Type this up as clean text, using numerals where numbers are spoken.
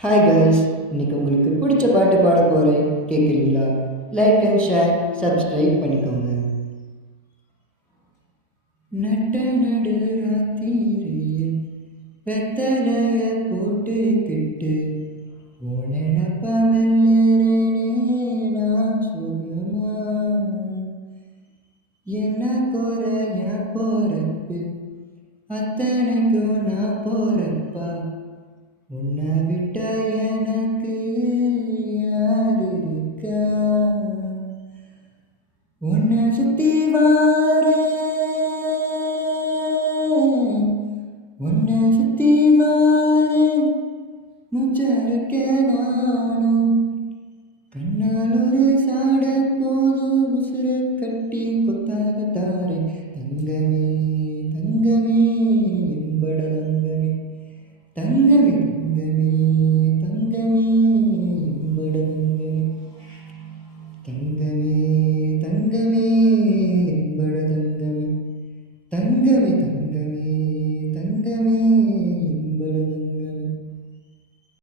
Hi guys, இன்னைக்கு உங்களுக்கு பிடிச்ச பாட்டு பாட போகிறேன். கேட்குறீங்களா? லைக் அண்ட் ஷேர், சப்ஸ்கிரைப் பண்ணிக்கோங்க. நட்ட நடு ராத்திரியில் வெத்தலைய போட்டுக்கிட்டு உனப்பா மெல்லுறேனே நான் சுகமா. என்ன குறைய போறப்பு அத்தனைக்கும் நான் போறப்பா. உன்னை விட்ட எனக்கு யாரு இருக்கா? உன்னை சுத்தி உன்னை சுத்தி முச்சரிக்க நானும் கண்ணால் ஒரு சாட போது உசுர கட்டி கொத்தாக தாரே. தங்கமே தங்கமே என்பட தங்கமே தங்கமே தங்கமே தங்கமே என்பட தங்கமே தங்கமே என்பட தங்கமே தங்கமே தங்கமே தங்கமே